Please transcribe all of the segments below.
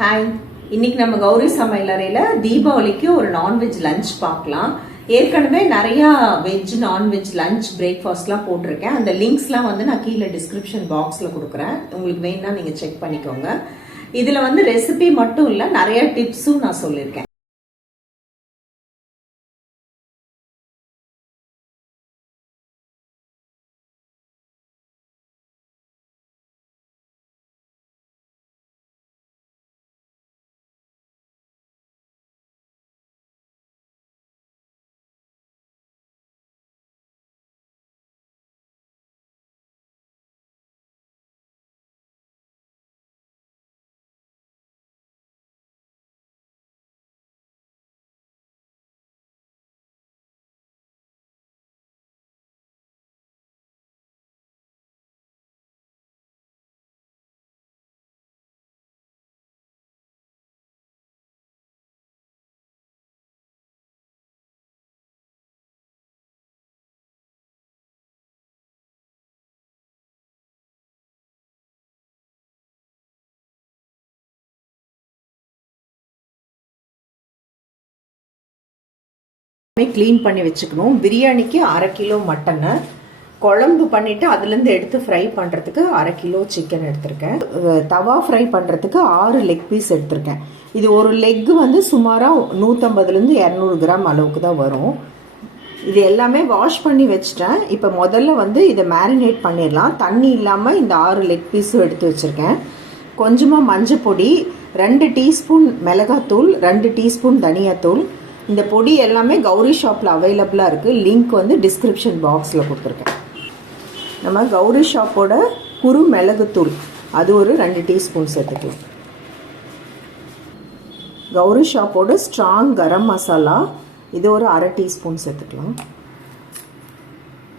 Hi, இன்னைக்கு நம்ம கௌரி சமையலறையில தீபாவளிக்கு ஒரு நான்வெஜ் லஞ்ச் பார்க்கலாம். ஏற்கனவே நிறைய வெஜ் நான்வெஜ் லஞ்ச் பிரேக்ஃபாஸ்ட்லாம் போட்டிருக்கேன். அந்த லிங்க்ஸ்லாம் வந்து நான் கீழே டிஸ்கிரிப்ஷன் பாக்ஸில் கொடுக்குறேன். உங்களுக்கு வேணும்னா நீங்கள் செக் பண்ணிக்கோங்க. இதில் வந்து ரெசிபி மட்டும் இல்லை, நிறைய டிப்ஸும் நான் சொல்லியிருக்கேன். க்ளீன் பண்ணி வச்சுக்கணும். பிரியாணிக்கு 1/2 கிலோ மட்டனை குழம்பு பண்ணிட்டு அதுலேருந்து எடுத்து ஃப்ரை பண்ணுறதுக்கு 1/2 கிலோ சிக்கன் எடுத்திருக்கேன். தவா ஃப்ரை பண்ணுறதுக்கு 6 லெக் பீஸ் எடுத்திருக்கேன். இது ஒரு லெக் வந்து சுமாராக 150லேருந்து 200 கிராம் அளவுக்கு தான் வரும். இது எல்லாமே வாஷ் பண்ணி வச்சுட்டேன். இப்போ முதல்ல வந்து இதை மேரினேட் பண்ணிடலாம். தண்ணி இல்லாமல் இந்த 6 லெக் பீஸும் எடுத்து வச்சுருக்கேன். கொஞ்சமாக மஞ்சள் பொடி, 2 டீஸ்பூன் மிளகாத்தூள், 2 டீஸ்பூன் தனியாத்தூள். இந்த பொடி எல்லாமே கௌரி ஷாப்பில் அவைலபிளாக இருக்குது. லிங்க் வந்து டிஸ்கிரிப்ஷன் பாக்ஸில் கொடுத்துருக்கேன். நம்ம கௌரி ஷாப்போட குறு மிளகுத்தூள் அது ஒரு 2 டீஸ்பூன் சேர்த்துக்கலாம். கௌரி ஷாப்போட ஸ்ட்ராங் கரம் மசாலா இது ஒரு 1/2 டீஸ்பூன் சேர்த்துக்கலாம்.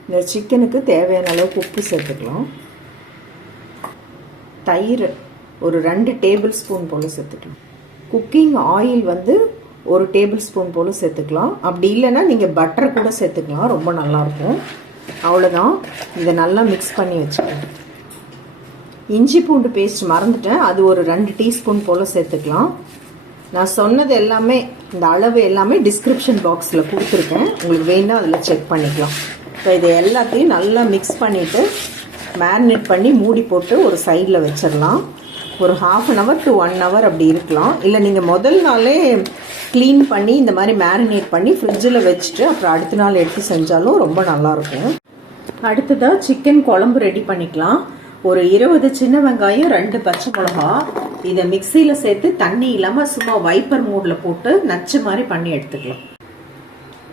இந்த சிக்கனுக்கு தேவையான அளவுக்கு உப்பு சேர்த்துக்கலாம். தயிர் ஒரு 2 டேபிள் ஸ்பூன் போல் சேர்த்துக்கலாம். குக்கிங் ஆயில் வந்து 1 டேபிள் ஸ்பூன் போல் சேர்த்துக்கலாம். அப்படி இல்லைன்னா நீங்கள் பட்டர் கூட சேர்த்துக்கலாம், ரொம்ப நல்லாயிருக்கும். அவ்வளோதான். இதை நல்லா மிக்ஸ் பண்ணி வச்சுக்கலாம். இஞ்சி பூண்டு பேஸ்ட் மறந்துட்டேன், அது ஒரு 2 டீஸ்பூன் போல் சேர்த்துக்கலாம். நான் சொன்னது எல்லாமே, இந்த அளவு எல்லாமே டிஸ்கிரிப்ஷன் பாக்ஸில் கொடுத்துருக்கேன். உங்களுக்கு வேணால் அதில் செக் பண்ணிக்கலாம். இப்போ இதை எல்லாத்தையும் நல்லா மிக்ஸ் பண்ணிவிட்டு மேரினேட் பண்ணி மூடி போட்டு ஒரு சைடில் வச்சிடலாம். ஒரு 1/2 hour to 1 hour அப்படி இருக்கலாம். இல்லை நீங்கள் முதல் நாளே க்ளீன் பண்ணி இந்த மாதிரி மேரினேட் பண்ணி ஃப்ரிட்ஜில் வச்சுட்டு அப்புறம் அடுத்த நாள் எடுத்து செஞ்சாலும் ரொம்ப நல்லாயிருக்கும். அடுத்ததாக சிக்கன் குழம்பு ரெடி பண்ணிக்கலாம். ஒரு 20 சின்ன வெங்காயம், 2 பச்சை மிளகா, இதை மிக்சியில் சேர்த்து தண்ணி இல்லாமல் சும்மா வைப்பர் மூடில் போட்டு நச்சு மாதிரி பண்ணி எடுத்துக்கலாம்.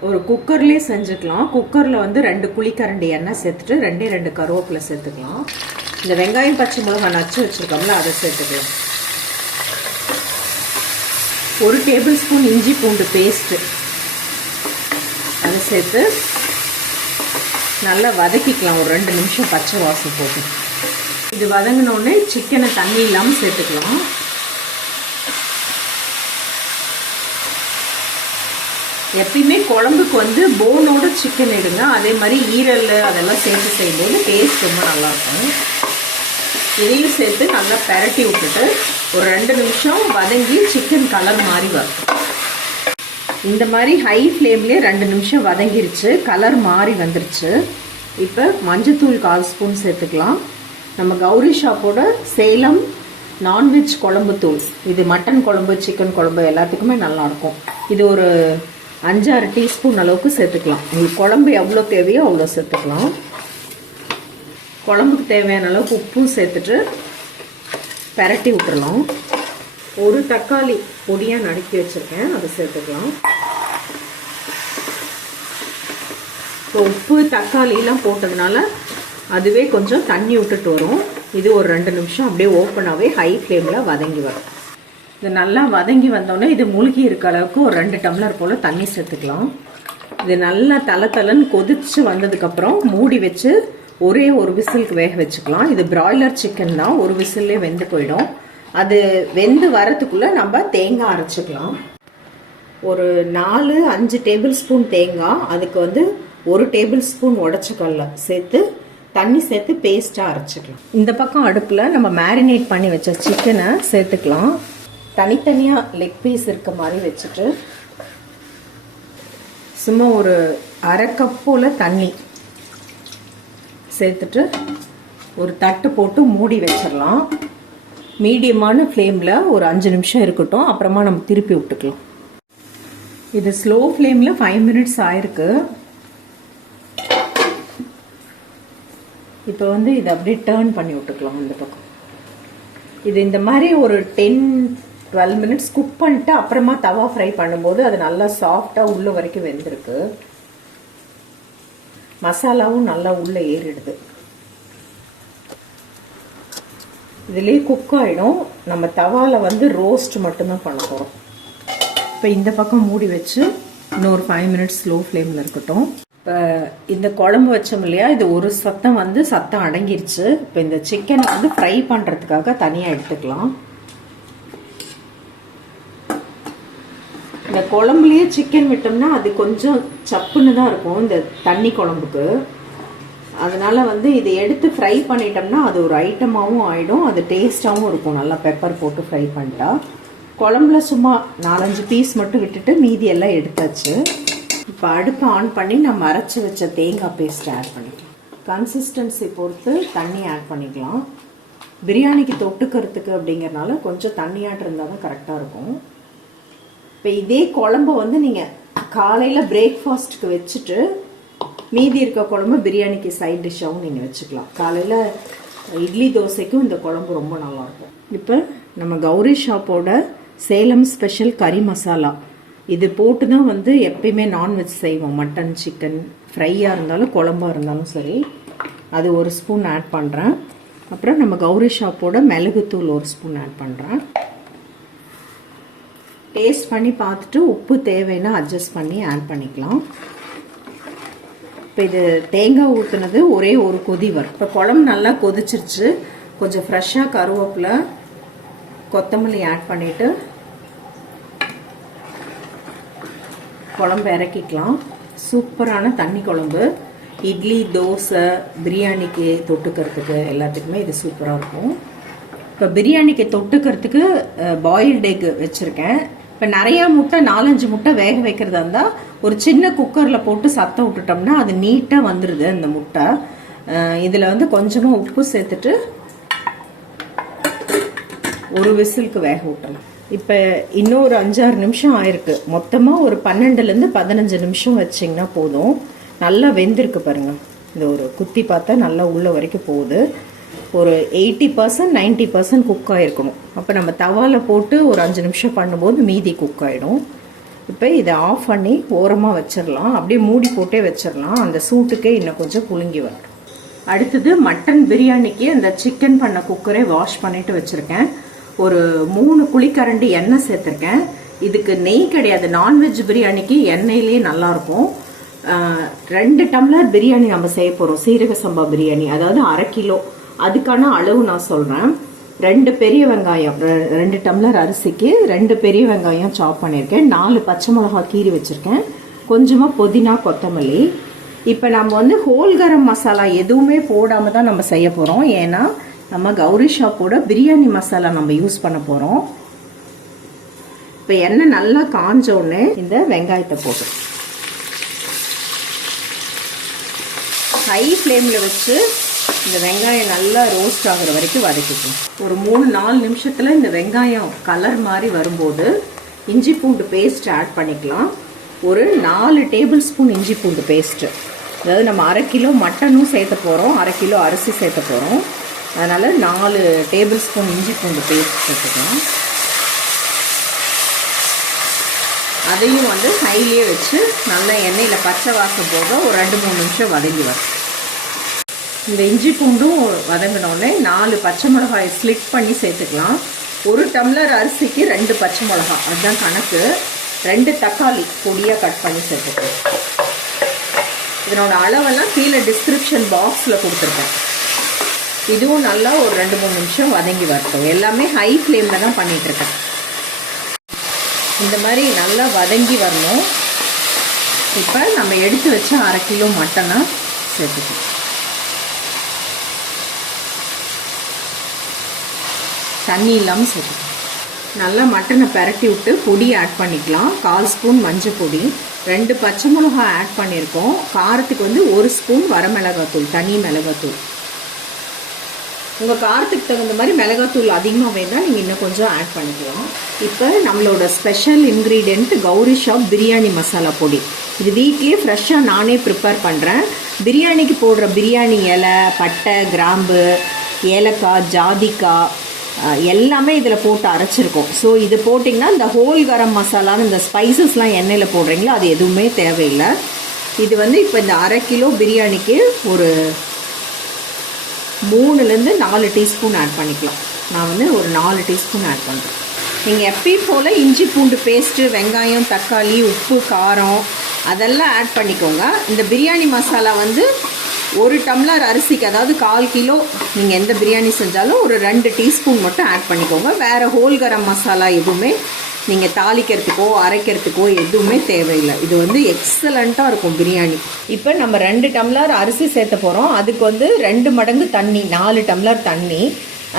ஒரு குக்கர்லேயே செஞ்சுக்கலாம். குக்கரில் வந்து 2 குழிக்கரண்டி எண்ணெய் சேர்த்துட்டு 2 கருவேப்பிலை சேர்த்துக்கலாம். இந்த வெங்காயம் பச்சை மிளகா நச்சு வச்சுருக்கோம்ல அதை சேர்த்துக்கலாம். 1 டேபிள் ஸ்பூன் இஞ்சி பூண்டு பேஸ்ட்டு அதை சேர்த்து நல்லா வதக்கிக்கலாம். ஒரு 2 நிமிஷம் பச்சை வாசம் போட்டு இது வதங்கினோடனே சிக்கனை தண்ணி இல்லாமல் சேர்த்துக்கலாம். எப்பயுமே குழம்புக்கு வந்து போனோட சிக்கன் எடுங்க. அதே மாதிரி ஈரல் அதெல்லாம் சேர்த்து செய்யும்போது டேஸ்ட் ரொம்ப நல்லாயிருக்கும். இதையும் சேர்த்து நல்லா பெரட்டி விட்டுட்டு ஒரு 2 நிமிஷம் வதங்கி சிக்கன் கலர் மாதிரி வரும். இந்த மாதிரி ஹை ஃப்ளேம்லேயே 2 நிமிஷம் வதங்கிருச்சு, கலர் மாறி வந்துருச்சு. இப்போ மஞ்சத்தூள் 1/4 ஸ்பூன் சேர்த்துக்கலாம். நம்ம கௌரி ஷாப்போட சேலம் நான்வெஜ் குழம்பு தூள், இது மட்டன் குழம்பு சிக்கன் குழம்பு எல்லாத்துக்குமே நல்லாயிருக்கும். இது ஒரு 5-6 டீஸ்பூன் அளவுக்கு சேர்த்துக்கலாம். உங்களுக்கு குழம்பு எவ்வளோ தேவையோ அவ்வளோ சேர்த்துக்கலாம். குழம்புக்கு தேவையான அளவுக்கு உப்பும் சேர்த்துட்டு பெரட்டி விட்டுறலாம். ஒரு தக்காளி பொடியாக நறுக்கி வச்சுருக்கேன், அதை சேர்த்துக்கலாம். இப்போ உப்பு தக்காளிலாம் போட்டதுனால அதுவே கொஞ்சம் தண்ணி விட்டுட்டு வரும். இது ஒரு 2 நிமிஷம் அப்படியே ஓப்பனாகவே ஹை ஃப்ளேமில் வதங்கி வரும். இது நல்லா வதங்கி வந்தோடனே இது மூழ்கி இருக்க அளவுக்கு ஒரு 2 டம்ளர் போல் தண்ணி சேர்த்துக்கலாம். இது நல்லா தலை கொதிச்சு வந்ததுக்கப்புறம் மூடி வச்சு ஒரே ஒரு விசிலுக்கு வேக வச்சுக்கலாம். இது பிராய்லர் சிக்கன் தான், ஒரு விசில்லே வெந்து போயிடும். அது வெந்து வரத்துக்குள்ளே நம்ம தேங்காய் அரைச்சிக்கலாம். ஒரு 4-5 டேபிள் ஸ்பூன் தேங்காய், அதுக்கு வந்து 1 டேபிள் ஸ்பூன் உடச்ச கடலை சேர்த்து தண்ணி சேர்த்து பேஸ்ட்டாக அரைச்சிக்கலாம். இந்த பக்கம் அடுப்பில் நம்ம மேரினேட் பண்ணி வச்ச சிக்கனை சேர்த்துக்கலாம். தனித்தனியாக லெக் பீஸ் இருக்க மாதிரி வச்சுட்டு சும்மா ஒரு அரை கப் போல் தண்ணி சேர்த்துட்டு ஒரு தட்டு போட்டு மூடி வச்சிடலாம். மீடியமான ஃப்ளேமில் ஒரு 5 நிமிஷம் இருக்கட்டும். அப்புறமா நம்ம திருப்பி விட்டுக்கலாம். இது ஸ்லோ ஃப்ளேமில் 5 மினிட்ஸ் ஆயிருக்கு. இப்போ வந்து இதை அப்படியே டர்ன் பண்ணி விட்டுக்கலாம் இந்த பக்கம். இது இந்த மாதிரி ஒரு 10-12 மினிட்ஸ் குக் பண்ணிட்டு அப்புறமா தவா ஃப்ரை பண்ணும்போது அது நல்லா சாஃப்டாக உள்ள வரைக்கும் வெந்திருக்கு. மசாலாவும் நல்லா உள்ளே ஏறிடுது. இதுலேயே குக் ஆகிடும். நம்ம தவாவில் வந்து ரோஸ்ட் மட்டும்தான் பண்ண போகிறோம். இப்போ இந்த பக்கம் மூடி வச்சு இன்னொரு 5 மினிட்ஸ் ஸ்லோ ஃப்ளேமில் இருக்கட்டும். இப்போ இந்த குழம்பு வச்சோம் இல்லையா, இது ஒரு சத்தம் வந்து சத்தம் அடங்கிருச்சு. இப்போ இந்த சிக்கனை வந்து ஃப்ரை பண்ணுறதுக்காக தனியாக எடுத்துக்கலாம். இந்த குழம்புலேயே சிக்கன் விட்டோம்னா அது கொஞ்சம் சப்புன்னு தான் இருக்கும் இந்த தண்ணி குழம்புக்கு. அதனால வந்து இதை எடுத்து ஃப்ரை பண்ணிட்டோம்னா அது ஒரு ஐட்டமாகவும் ஆகிடும். அது டேஸ்ட்டாகவும் இருக்கும். நல்லா பெப்பர் போட்டு ஃப்ரை பண்ணிட்டா. குழம்புல சும்மா 4-5 பீஸ் மட்டும் விட்டுட்டு மீதி எல்லாம் எடுத்தாச்சு. இப்போ அடுப்பை ஆன் பண்ணி நம்ம அரைச்சி வச்ச தேங்காய் பேஸ்ட் ஆட் பண்ணிக்கலாம். கன்சிஸ்டன்சி பொறுத்து தண்ணி ஆட் பண்ணிக்கலாம். பிரியாணிக்கு தொட்டுக்கிறதுக்கு அப்படிங்கிறனால கொஞ்சம் தண்ணியாட்டு இருந்தால் தான் கரெக்டாக இருக்கும். இப்போ இதே குழம்பு வந்து நீங்கள் காலையில் பிரேக்ஃபாஸ்ட்டுக்கு வச்சுட்டு மீதி இருக்க குழம்பு பிரியாணிக்கு சைட் டிஷ்ஷாகவும் நீங்கள் வச்சுக்கலாம். காலையில் இட்லி தோசைக்கும் இந்த குழம்பு ரொம்ப நல்லாயிருக்கும். இப்போ நம்ம கௌரி ஷாப்போட சேலம் ஸ்பெஷல் கறி மசாலா இது போட்டு தான் வந்து எப்பயுமே நான்வெஜ் செய்வோம். மட்டன், சிக்கன் ஃப்ரையாக இருந்தாலும் குழம்பாக இருந்தாலும் சரி. அது ஒரு ஸ்பூன் ஆட் பண்ணுறேன். அப்புறம் நம்ம கௌரி ஷாப்போட மிளகுத்தூள் ஒரு ஸ்பூன் ஆட் பண்ணுறேன். டேஸ்ட் பண்ணி பார்த்துட்டு உப்பு தேவைன்னா அட்ஜஸ்ட் பண்ணி ஆட் பண்ணிக்கலாம். இப்போ இது தேங்காய் ஊற்றுனது ஒரே ஒரு கொதி வரும். இப்போ குழம்பு நல்லா கொதிச்சிருச்சு. கொஞ்சம் ஃப்ரெஷ்ஷாக கருவேப்பிலை, கொத்தமல்லி ஆட் பண்ணிவிட்டு குழம்பு இறக்கிக்கலாம். சூப்பரான தண்ணி குழம்பு இட்லி, தோசை, பிரியாணிக்கு தொட்டுக்கிறதுக்கு எல்லாத்துக்குமே இது சூப்பராக இருக்கும். இப்போ பிரியாணிக்கு தொட்டுக்கிறதுக்கு பாயில்டு எக் வச்சுருக்கேன். இப்போ நிறையா முட்டை 4-5 முட்டை வேக வைக்கிறதா இருந்தால் ஒரு சின்ன குக்கரில் போட்டு சத்தம் விட்டுட்டோம்னா அது நீட்டாக வந்துடுது அந்த முட்டை. இதில் வந்து கொஞ்சமாக உப்பு சேர்த்துட்டு ஒரு விசிலுக்கு வேக விட்டுறலாம். இப்போ இன்னொரு 5-6 நிமிஷம் ஆயிருக்கு. மொத்தமாக ஒரு 12-15 நிமிஷம் வச்சிங்கன்னா போதும். நல்லா வெந்திருக்கு பாருங்கள். இந்த ஒரு குத்தி பார்த்தா நல்லா உள்ள வரைக்கும் போகுது. ஒரு 80% 90% குக் ஆகிருக்கணும். அப்போ நம்ம தவாவில் போட்டு ஒரு 5 நிமிஷம் பண்ணும்போது மீதி குக் ஆகிடும். இப்போ இதை ஆஃப் பண்ணி ஓரமாக வச்சிடலாம். அப்படியே மூடி போட்டே வச்சிடலாம். அந்த சூட்டுக்கே இன்னும் கொஞ்சம் புழுங்கி வரும். அடுத்தது மட்டன் பிரியாணிக்கு அந்த சிக்கன் பண்ண குக்கரே வாஷ் பண்ணிட்டு வச்சுருக்கேன். ஒரு 3 குழிக்கரண்டி எண்ணெய் சேர்த்துருக்கேன். இதுக்கு நெய் கிடையாது. நான்வெஜ் பிரியாணிக்கு எண்ணெயிலே நல்லாயிருக்கும். 2 டம்ளர் பிரியாணி நம்ம செய்ய போகிறோம். சீரக சம்பா பிரியாணி, அதாவது 1/2 கிலோ. அதுக்கான அளவு நான் சொல்கிறேன். 2 பெரிய வெங்காயம், 2 டம்ளர் அரிசிக்கு 2 பெரிய வெங்காயம் சாப் பண்ணியிருக்கேன். 4 பச்சை மிளகாய் கீறி வச்சுருக்கேன். கொஞ்சமாக புதினா, கொத்தமல்லி. இப்போ நம்ம வந்து ஹோல் கரம் மசாலா எதுவுமே போடாமல் தான் நம்ம செய்ய போகிறோம். ஏன்னா நம்ம கௌரி ஷாப்போட பிரியாணி மசாலா நம்ம யூஸ் பண்ண போகிறோம். இப்போ எண்ணெய் நல்லா காஞ்சோடனே இந்த வெங்காயத்தை போட்டு ஹை ஃப்ளேமில் வச்சு இந்த வெங்காயம் நல்லா ரோஸ்ட் ஆகுற வரைக்கும் வதக்கிக்கணும். ஒரு 3-4 நிமிஷத்தில் இந்த வெங்காயம் கலர் மாதிரி வரும்போது இஞ்சி பூண்டு பேஸ்ட் ஆட் பண்ணிக்கலாம். ஒரு 4 டேபிள் ஸ்பூன் இஞ்சி பூண்டு பேஸ்ட்டு. அதாவது நம்ம 1/2 கிலோ மட்டனும் சேர்த்த போகிறோம், 1/2 கிலோ அரிசி சேர்த்த போகிறோம். அதனால் 4 டேபிள் ஸ்பூன் இஞ்சி பூண்டு பேஸ்ட் சேர்த்துக்கலாம். அதையும் வந்து ஹைலியே வச்சு நல்லா எண்ணெயில் பச்சை வாசம் போக ஒரு 2-3 நிமிஷம் வதங்கி வரும். இந்த இஞ்சி பூண்டும் வதங்கினோடனே 4 பச்சை மிளகாய் ஸ்லிட் பண்ணி சேர்த்துக்கலாம். 1 டம்ளர் அரிசிக்கு 2 பச்சை மிளகாய், அதுதான் கணக்கு. 2 தக்காளி பொடியாக கட் பண்ணி சேர்த்துக்கலாம். இதனோட அளவெல்லாம் கீழே டிஸ்கிரிப்ஷன் பாக்ஸில் கொடுத்துருக்கேன். இதுவும் நல்லா ஒரு 2-3 நிமிஷம் வதங்கி வரட்டும். எல்லாமே ஹை ஃப்ளேமில் தான் பண்ணிகிட்ருக்கேன். இந்த மாதிரி நல்லா வதங்கி வரணும். இப்போ நம்ம எடுத்து வச்ச 1/2 கிலோ மட்டனை சேர்த்துக்கலாம். தண்ணி இல்லாமல் சேர்த்துக்கலாம். நல்லா மட்டனை பரட்டி விட்டு பொடி ஆட் பண்ணிக்கலாம். 1/4 ஸ்பூன் மஞ்சள் பொடி, 2 பச்சை மிளகாய் ஆட் பண்ணியிருக்கோம். காரத்துக்கு வந்து 1 ஸ்பூன் வரமிளகாத்தூள், தனி மிளகாத்தூள். உங்கள் காரத்துக்கு தகுந்த மாதிரி மிளகாத்தூள் அதிகமாக வேணால் நீங்கள் இன்னும் கொஞ்சம் ஆட் பண்ணிக்கலாம். இப்போ நம்மளோட special ingredient Gowri shop biryani masala பொடி. இது வீட்லேயே ஃப்ரெஷ்ஷாக நானே ப்ரிப்பேர் பண்ணுறேன். பிரியாணிக்கு போடுற பிரியாணி இலை, பட்டை, கிராம்பு, ஏலக்காய், ஜாதிக்காய் எல்லாமே இதில் போட்டு அரைச்சிருக்கோம். ஸோ இது போட்டிங்கன்னா இந்த ஹோல் கரம் மசாலான்னு இந்த ஸ்பைசஸ்லாம் எண்ணெயில் போடுறீங்களோ அது எதுவுமே தேவையில்லை. இது வந்து இப்போ இந்த 1/2 கிலோ பிரியாணிக்கு ஒரு 3லேருந்து 4 டீஸ்பூன் ஆட் பண்ணிக்கலாம். நான் வந்து ஒரு 4 டீஸ்பூன் ஆட் பண்ணுறேன். நீங்கள் எப்பயும் போல் இஞ்சி பூண்டு பேஸ்ட்டு, வெங்காயம், தக்காளி, உப்பு, காரம் அதெல்லாம் ஆட் பண்ணிக்கோங்க. இந்த பிரியாணி மசாலா வந்து 1 டம்ளர் அரிசிக்கு, அதாவது 1/4 கிலோ நீங்கள் எந்த பிரியாணி செஞ்சாலும் ஒரு 2 டீஸ்பூன் மட்டும் ஆட் பண்ணிக்கோங்க. வேறு ஹோல் கரம் மசாலா எதுவுமே நீங்கள் தாளிக்கிறதுக்கோ அரைக்கிறதுக்கோ எதுவுமே தேவையில்லை. இது வந்து எக்ஸலண்ட்டாக இருக்கும் பிரியாணி. இப்போ நம்ம 2 டம்ளர் அரிசி சேர்த்த போகிறோம். அதுக்கு வந்து 2 மடங்கு தண்ணி, 4 டம்ளர் தண்ணி.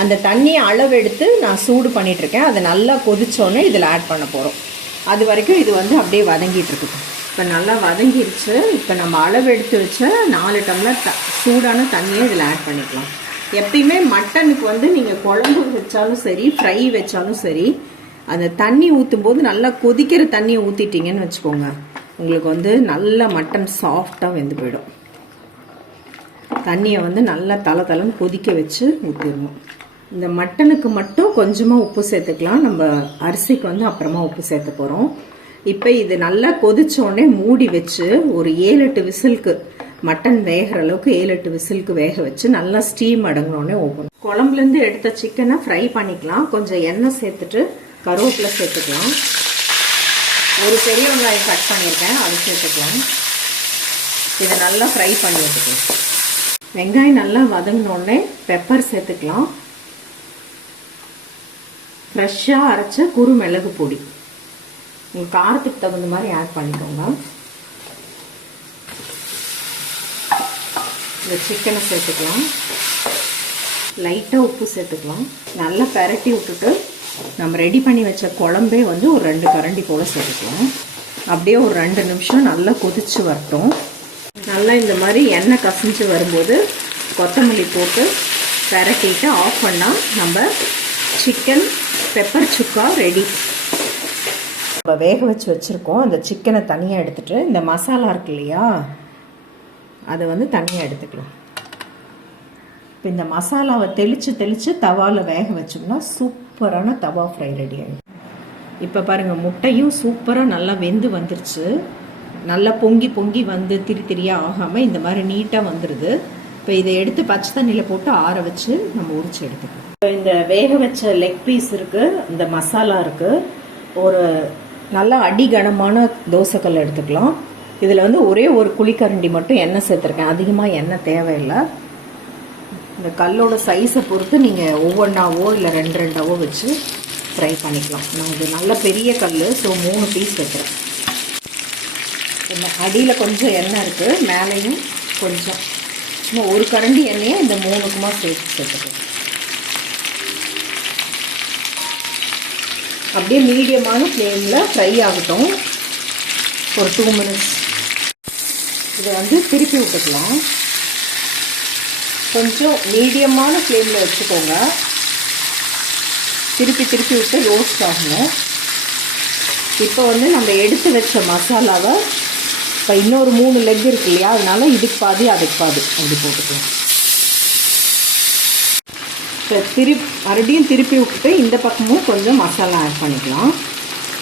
அந்த தண்ணியை அளவெடுத்து நான் சூடு பண்ணிகிட்ருக்கேன். அதை நல்லா கொதிச்சோன்னே இதில் ஆட் பண்ண போகிறோம். அது வரைக்கும் இது வந்து அப்படியே வதங்கிட்டுருக்கு. இப்போ நல்லா வதங்கிருச்சு. இப்போ நம்ம அளவெடுத்து வச்ச 4 டம்ளர் சூடான தண்ணியை இதில் ஆட் பண்ணிக்கலாம். எப்பயுமே மட்டனுக்கு வந்து நீங்கள் குழம்பு வச்சாலும் சரி, ஃப்ரை வச்சாலும் சரி, அந்த தண்ணி ஊற்றும் போது நல்லா கொதிக்கிற தண்ணியை ஊற்றிட்டிங்கன்னு வச்சுக்கோங்க, உங்களுக்கு வந்து நல்லா மட்டன் சாஃப்டாக வெந்து போயிடும். தண்ணியை வந்து நல்லா தளன்னு கொதிக்க வச்சு ஊற்றிடணும். இந்த மட்டனுக்கு மட்டும் கொஞ்சமாக உப்பு சேர்த்துக்கலாம். நம்ம அரிசிக்கு வந்து அப்புறமா உப்பு சேர்த்த போகிறோம். இப்போ இது நல்லா கொதிச்சோடனே மூடி வச்சு ஒரு 7-8 விசிலுக்கு, மட்டன் வேகிற அளவுக்கு 7-8 விசிலுக்கு வேக வச்சு நல்லா ஸ்டீம் அடங்கினோடனே ஓப்பன். குழம்புலேருந்து எடுத்த சிக்கனை ஃப்ரை பண்ணிக்கலாம். கொஞ்சம் எண்ணெய் சேர்த்துட்டு கருவேப்பிலை சேர்த்துக்கலாம். ஒரு பெரிய வெங்காயம் கட் பண்ணியிருக்கேன், அது சேர்த்துக்கலாம். இதை நல்லா ஃப்ரை பண்ணி வச்சுக்கலாம். வெங்காயம் நல்லா வதங்கினோடனே பெப்பர் சேர்த்துக்கலாம். ஃப்ரெஷ்ஷாக அரைச்ச குறுமிளகு பொடி உங்கள் காரத்துக்கு தகுந்த மாதிரி ஆட் பண்ணிக்கோங்க. இந்த சிக்கனை சேர்த்துக்கலாம். லைட்டாக உப்பு சேர்த்துக்கலாம். நல்லா பெரட்டி விட்டுட்டு நம்ம ரெடி பண்ணி வச்ச குழம்பே வந்து ஒரு 2 கரண்டி போல் சேர்த்துக்கலாம். அப்படியே ஒரு 2 நிமிஷம் நல்லா கொதிச்சு வரட்டும். நல்லா இந்த மாதிரி எண்ணெய் கசிஞ்சு வரும்போது கொத்தமல்லி போட்டு பெரட்டிட்டு ஆஃப் பண்ணால் நம்ம சிக்கன் பெப்பர் சுக்கா ரெடி. நம்ம வேக வச்சு வச்சுருக்கோம். அந்த சிக்கனை தனியாக எடுத்துகிட்டு இந்த மசாலா இருக்கு இல்லையா, அதை வந்து தனியாக எடுத்துக்கலாம். இப்போ இந்த மசாலாவை தெளித்து தவாவில் வேக வச்சோம்னா சூப்பரான தவா ஃப்ரை ரெடி ஆகிடும். இப்போ பாருங்கள், முட்டையும் சூப்பராக நல்லா வெந்து வந்துருச்சு. நல்லா பொங்கி வந்து திரியாக ஆகாமல் இந்த மாதிரி நீட்டாக வந்துடுது. இப்போ இதை எடுத்து பச்சை தண்ணியில் போட்டு ஆற வச்சு நம்ம உரிச்சு எடுத்துக்கலாம். இப்போ இந்த வேக வச்ச லெக் பீஸ் இருக்குது, இந்த மசாலா இருக்குது. ஒரு நல்லா அடிகனமான தோசைக்கல் எடுத்துக்கலாம். இதில் வந்து ஒரே ஒரு குழிக்கரண்டி மட்டும் எண்ணெய் சேர்த்துருக்கேன். அதிகமாக எண்ணெய் தேவையில்லை. இந்த கல்லோட சைஸை பொறுத்து நீங்கள் ஒவ்வொன்றாவோ இல்லை 2-2ஆவோ வச்சு ஃப்ரை பண்ணிக்கலாம். நான் இது நல்ல பெரிய கல், ஸோ 3 பீஸ் வைக்கிறேன். அடியில் கொஞ்சம் எண்ணெய் இருக்குது, மேலேயும் கொஞ்சம், சும்மா ஒரு கரண்டி எண்ணெயை இந்த 3க்குமா சேர்த்துக்கலாம். அப்படியே மீடியமான ஃப்ளேமில் ஃப்ரை ஆகட்டும் ஒரு 2 மினிட்ஸ். இதை வந்து திருப்பி விட்டுக்கலாம். கொஞ்சம் மீடியமான ஃப்ளேமில் வச்சுக்கோங்க. திருப்பி விட்டு ரோஸ்ட் ஆகணும். இப்போ வந்து நம்ம எடுத்து வச்ச மசாலாவை இப்போ இன்னொரு 3 லெக் இருக்கு இல்லையா, அதனால இதுக்கு பாதி அதுக்கு பாதி அப்படி போட்டுக்கலாம். இப்போ மறுபடியும் திருப்பி விட்டுட்டு இந்த பக்கமும் கொஞ்சம் மசாலா ஆட் பண்ணிக்கலாம்.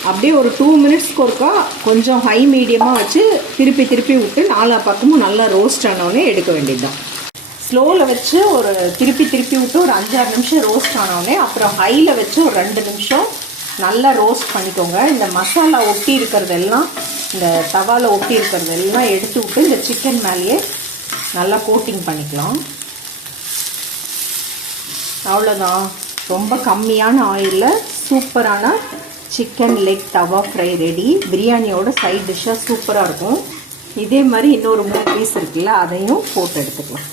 அப்படியே ஒரு 2 மினிட்ஸ்க்கு ஒருக்கா கொஞ்சம் ஹை மீடியமாக வச்சு திருப்பி விட்டு 4 பக்கமும் நல்லா ரோஸ்ட் ஆனோடனே எடுக்க வேண்டியதுதான். ஸ்லோவில் வச்சு ஒரு திருப்பி விட்டு ஒரு 5-6 நிமிஷம் ரோஸ்ட் ஆனோடனே அப்புறம் ஹையில் வச்சு ஒரு 2 நிமிஷம் நல்லா ரோஸ்ட் பண்ணிக்கோங்க. இந்த மசாலா ஒட்டி இருக்கிறதெல்லாம், இந்த தவாவில் ஒட்டி இருக்கிறதெல்லாம் எடுத்து விட்டு இந்த சிக்கன் மேலேயே நல்லா கோட்டிங் பண்ணிக்கலாம். அவ்வளோதான், ரொம்ப கம்மியான ஆயிலில் சூப்பரான சிக்கன் லெக் தவா ஃப்ரை ரெடி. பிரியாணியோட சைட் டிஷ்ஷாக சூப்பராக இருக்கும். இதே மாதிரி இன்னொரு 3 பீஸ் இருக்குல்ல, அதையும் போட்டு எடுத்துக்கலாம்.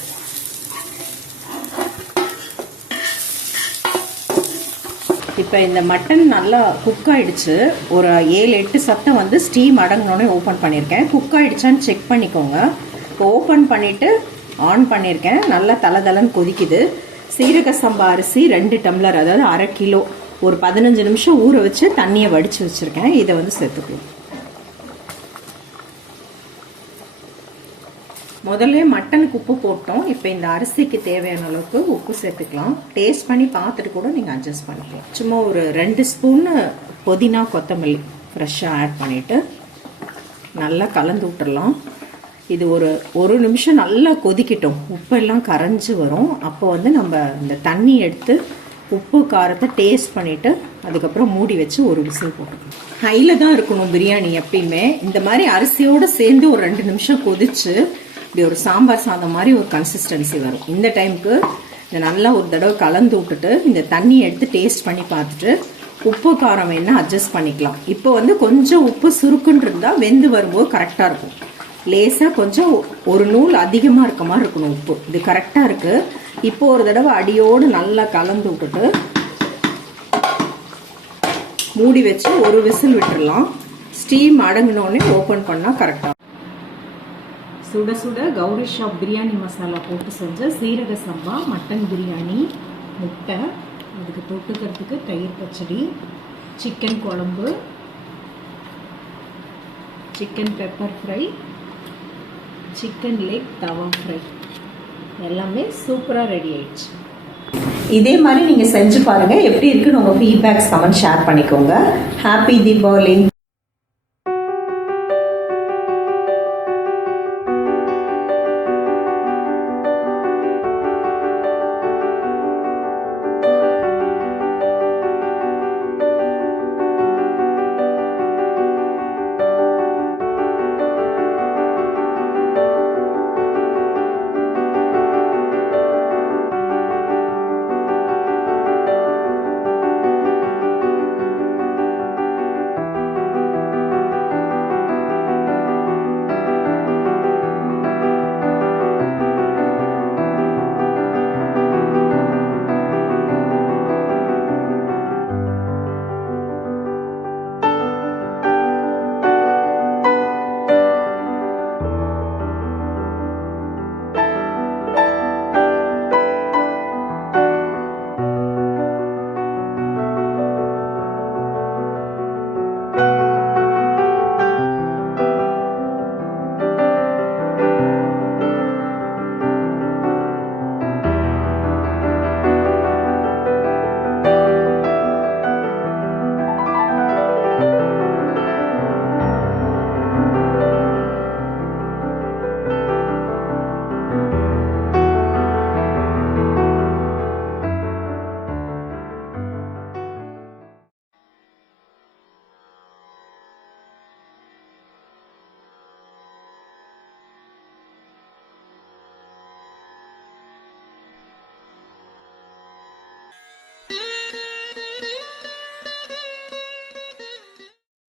இப்போ இந்த மட்டன் நல்லா குக் ஆகிடுச்சு. ஒரு 7-8 சத்தம் வந்து ஸ்டீம் அடங்கினோடனே ஓப்பன் பண்ணியிருக்கேன். குக் ஆகிடுச்சான்னு செக் பண்ணிக்கோங்க. இப்போ ஓப்பன் பண்ணிவிட்டு ஆன் பண்ணியிருக்கேன். நல்லா தளன்னு கொதிக்குது. சீரக சம்பா அரிசி 2 டம்ளர், அதாவது 1/2 கிலோ, ஒரு 15 நிமிஷம் ஊற வச்சு தண்ணியை வடித்து வச்சுருக்கேன். இதை வந்து சேர்த்துக்கலாம். முதல்ல மட்டனுக்கு உப்பு போட்டோம். இப்போ இந்த அரிசிக்கு தேவையான அளவுக்கு உப்பு சேர்த்துக்கலாம். டேஸ்ட் பண்ணி பார்த்துட்டு கூட நீங்கள் அட்ஜஸ்ட் பண்ணிக்கலாம். சும்மா ஒரு 2 ஸ்பூன் புதினா கொத்தமல்லி ஃப்ரெஷ்ஷாக ஆட் பண்ணிவிட்டு நல்லா கலந்து விட்டுடலாம். இது ஒரு நிமிஷம் நல்லா கொதிக்கட்டும். உப்பெல்லாம் கரைஞ்சி வரும். அப்போ வந்து நம்ம இந்த தண்ணி எடுத்து உப்பு காரத்தை டேஸ்ட் பண்ணிவிட்டு அதுக்கப்புறம் மூடி வச்சு ஒரு விசில் போட்டுக்கலாம். ஹையில் தான் இருக்கணும் பிரியாணி எப்பயுமே. இந்த மாதிரி அரிசியோடு சேர்ந்து ஒரு 2 நிமிஷம் கொதிச்சு இப்படி ஒரு சாம்பார் சாதம் மாதிரி ஒரு கன்சிஸ்டன்சி வரும். இந்த டைமுக்கு இதை நல்லா ஒரு தடவை கலந்து விட்டுட்டு இந்த தண்ணியை எடுத்து டேஸ்ட் பண்ணி பார்த்துட்டு உப்பு காரம் வேணால் அட்ஜஸ்ட் பண்ணிக்கலாம். இப்போ வந்து கொஞ்சம் உப்பு சுருக்குன்னு இருந்தால் வெந்து வரும்போது கரெக்டாக இருக்கும். லேசாக கொஞ்சம் ஒரு நூல் அதிகமாக இருக்க மாதிரி இருக்கணும் உப்பு. இது கரெக்டாக இருக்குது. இப்போ ஒரு தடவை அடியோடு நல்லா கலந்து விட்டுட்டு மூடி வச்சு ஒரு விசில் விட்டுடலாம். ஸ்டீம் அடங்கினோடனே ஓப்பன் பண்ணால் கரெக்டாக. சுட சுட கௌரி ஷாப் பிரியாணி மசாலா போட்டு செஞ்ச சீரக சம்பா மட்டன் பிரியாணி, முட்டை, அதுக்கு தொட்டுக்கிறதுக்கு தயிர் பச்சடி, சிக்கன் குழம்பு, chicken pepper fry, chicken leg தவா ஃப்ரை எல்லாமே சூப்பராக ரெடி ஆயிடுச்சு. இதே மாதிரி நீங்கள் செஞ்சு பாருங்கள். எப்படி இருக்குன்னு உங்கள் ஃபீட்பேக்ஸ் கமெண்ட் ஷேர் பண்ணிக்கோங்க. ஹாப்பி தீபாவளி.